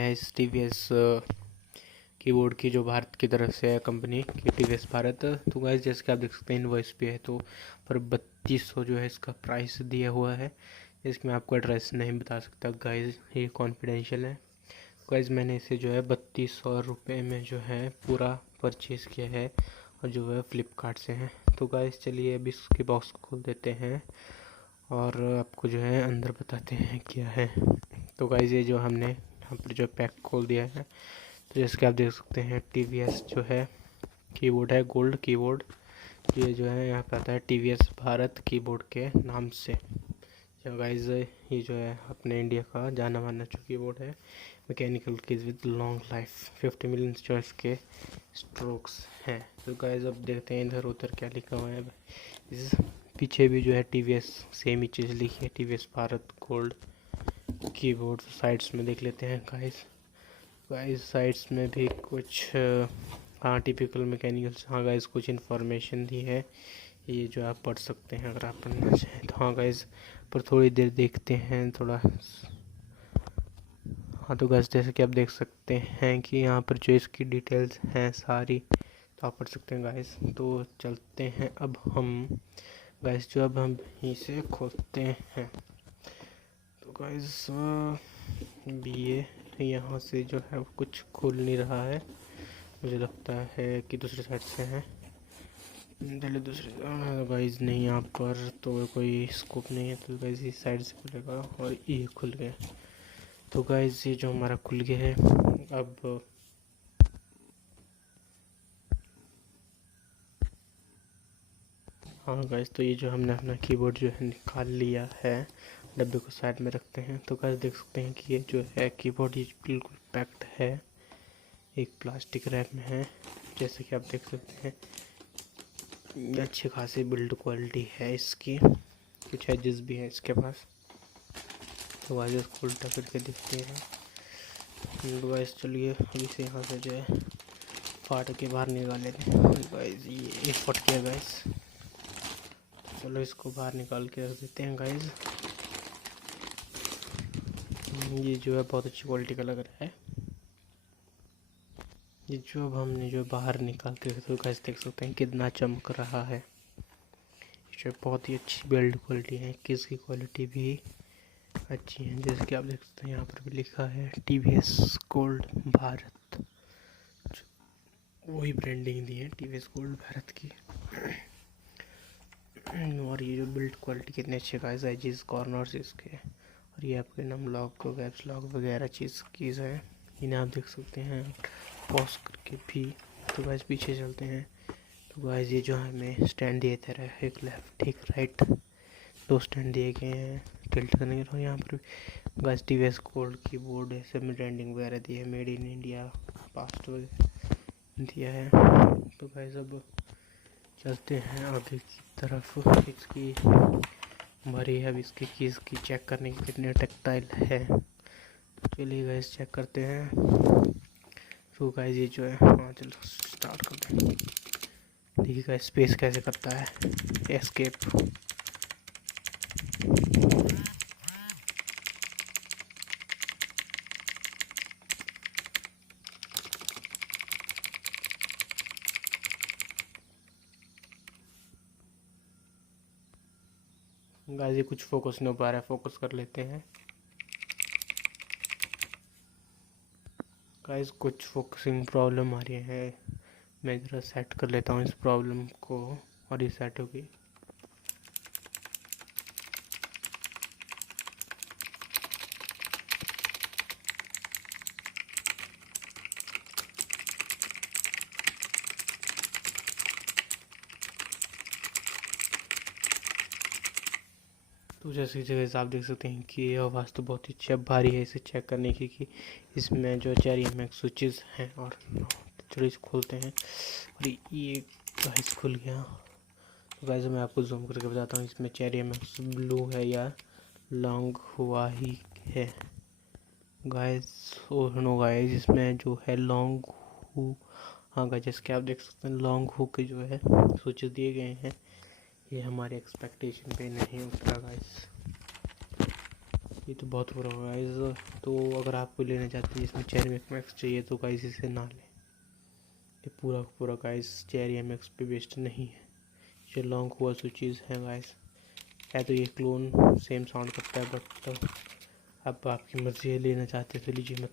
है इस TVS keyboard की जो भारत की तरफ से है कंपनी की टीवीएस भारत। तो गाइस जैसे कि आप देख सकते हैं इनवॉइस पे है तो पर 3200 जो है इसका प्राइस दिया हुआ है। इसमें आपको एड्रेस नहीं बता सकता गाइस, ये कॉन्फिडेंशियल है। गाइस मैंने इसे जो है 3200 रुपये में जो है पूरा परचेज़ किया है और जो है फ्लिपकार्ट से है। तो गाइस चलिए अब इसके बॉक्स को खोल देते हैं और आपको जो है अंदर बताते हैं क्या है। तो गाइस ये जो हमने यहाँ पर जो पैक खोल दिया है, तो जैसे कि आप देख सकते हैं टीवीएस जो है कीबोर्ड है, गोल्ड कीबोर्ड। ये जो है यहाँ पे आता है टीवीएस भारत कीबोर्ड के नाम से। जो गाइस ये जो है अपने इंडिया का जाना माना जो कीबोर्ड है, mechanical keys with long life, 50 million choice के स्ट्रोक्स हैं। तो गाइस अब देखते हैं इधर उधर क्या लिखा हुआ है। इस पीछे भी जो है टीवीएस सेम ही चीज़ लिखी है, TVS Bharat gold keyboard. Sides में देख लेते हैं गाइस साइड्स में भी कुछ हाँ टिपिकल मैकेनिकल, हाँ गाइस कुछ इन्फॉर्मेशन दी है, ये जो आप पढ़ सकते हैं अगर आप पढ़ना चाहें तो। हाँ गाइस पर थोड़ी देर देखते हैं थोड़ा। हाँ तो गाइस जैसे कि आप देख सकते हैं कि यहाँ पर जो इसकी डिटेल्स हैं सारी तो आप पढ़ सकते हैं गाइस। तो चलते हैं अब हम गाइस, जो अब हम इसे खोलते हैं तो गाइस ये यहाँ से जो है कुछ खुल नहीं रहा है, मुझे लगता है कि दूसरी साइड से है। पहले दूसरी गाइस नहीं, यहाँ पर तो कोई स्कोप नहीं है, तो गाइस इस साइड से खुलेगा और ये खुल गया। तो गाइस ये जो हमारा खुल गया है अब हाँ गाइस, तो ये जो हमने अपना कीबोर्ड जो है निकाल लिया है, डब्बे को साइड में रखते हैं। तो गाइस देख सकते हैं कि ये जो है कीबोर्ड ये बिल्कुल पैक्ड है, एक प्लास्टिक रैप में है। जैसे कि आप देख सकते हैं अच्छी खासी बिल्ड क्वालिटी है इसकी, कुछ एजेस भी है इसके पास। तो गाइस इसको उल्टा करके देखते हैं। तो गाइस चलिए अभी से यहाँ से जो है फाड़ के बाहर निकाल लेते हैं। गाइस ये फट गया गाइस, चलो इसको बाहर निकाल के रख देते हैं गाइस। ये जो है बहुत अच्छी क्वालिटी का लग रहा है। ये जो अब हमने जो बाहर निकाल के तो गाइस देख सकते हैं कितना चमक रहा है। जो बहुत ही अच्छी बिल्ड क्वालिटी है, किसकी क्वालिटी भी अच्छी है। जैसे कि आप देख सकते हैं यहाँ पर भी लिखा है टीवीएस गोल्ड भारत, वही ब्रांडिंग दी है टीवीएस गोल्ड भारत की। और ये जो बिल्ड क्वालिटी कितने अच्छे गाइस है, जिस कॉर्नर्स इसके, और ये आपके नम लॉक वेब्स लॉक वगैरह चीज़ है, इन्हें आप देख सकते हैं पॉज करके भी। तो गाइस पीछे चलते हैं। तो गाइस ये जो हमें स्टैंड दिए थे, एक लेफ्ट एक राइट, दो स्टैंड दिए गए हैं टिल्ट करने के। और यहाँ पर गाइस टीवीएस गोल्ड कीबोर्ड ऐसे में ब्रांडिंग वगैरह दी है, मेड इन इंडिया पास्ट वगैरह दिया है। तो गाइस अब चलते हैं आगे की तरफ। इसकी हमारी अब इसकी कीज़ की चेक करने की कितने टेक्टाइल है। चलिए गाइस चेक करते हैं। तो गाइस ये जो है, हाँ चलो स्टार्ट करते हैं। देखिए गाइस स्पेस कैसे करता है, एस्केप। गाइस ये कुछ फोकस नहीं हो पा रहा है, फोकस कर लेते हैं। गाइस कुछ फोकसिंग प्रॉब्लम आ रही है, मैं ज़रा सेट कर लेता हूँ इस प्रॉब्लम को, और ये सेट होगी। तो जैसे जगह आप देख सकते हैं कि ये आवाज़ तो बहुत ही अच्छा भारी है इसे चेक करने की कि इसमें जो चेरी एमएक्स स्विचेस हैं। और चलो इसे खोलते हैं और ये गाइस खुल गया। तो गाइस मैं आपको जूम करके बताता हूँ इसमें चेरी एमएक्स ब्लू है या लॉन्ग हुआ ही है गाइस। और नो गाइस इसमें जो है लॉन्ग हु, हाँ गाइस जैसे कि आप देख सकते हैं लॉन्ग हु के जो है स्विचेस दिए गए हैं, ये हमारे एक्सपेक्टेशन पे नहीं उतरा गाइस। ये तो बहुत बुरा हुआ गाइस। तो अगर आप कोई लेना चाहते हैं जिसमें चेरी मैक्स चाहिए तो गाइस इसे ना लें। ये पूरा का पूरा गाइस चेरी मैक्स पे बेस्ड नहीं है, ये लॉन्ग हुआ स्विचेस हैं गाइस। है तो ये क्लोन सेम साउंड करता है, बट अब आपकी मर्जी है, लेना चाहते तो लीजिए,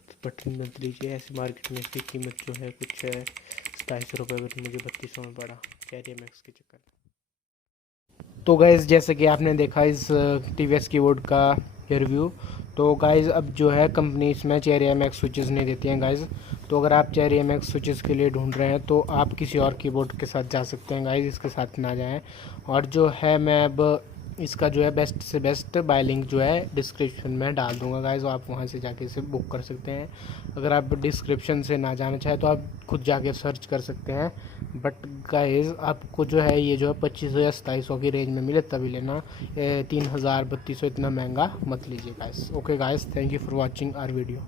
मत लीजिए। ऐसे मार्केट में इसकी कीमत जो है कुछ 2700 रुपये, बट मुझे 3200 में पड़ा चेरी मैक्स के चक्कर में। तो गाइज़ जैसे कि आपने देखा इस टीवीएस कीबोर्ड का रिव्यू, तो गाइज़ अब जो है कंपनी इसमें चेरी एमएक्स स्विचेस नहीं देती हैं गाइज़। तो अगर आप चेरी एमएक्स स्विचेस के लिए ढूंढ रहे हैं तो आप किसी और कीबोर्ड के साथ जा सकते हैं गाइज़, इसके साथ ना जाएं। और जो है मैं अब इसका जो है बेस्ट से बेस्ट बाय लिंक जो है डिस्क्रिप्शन में डाल दूंगा गाइज़, आप वहां से जाके इसे बुक कर सकते हैं। अगर आप डिस्क्रिप्शन से ना जाना चाहें तो आप खुद जाके सर्च कर सकते हैं। बट गाइज़ आपको जो है ये जो है 2500 या 2700 की रेंज में मिले तभी लेना, 3000 3200 इतना महंगा मत लीजिए guys. Okay guys, thank you for watching our video.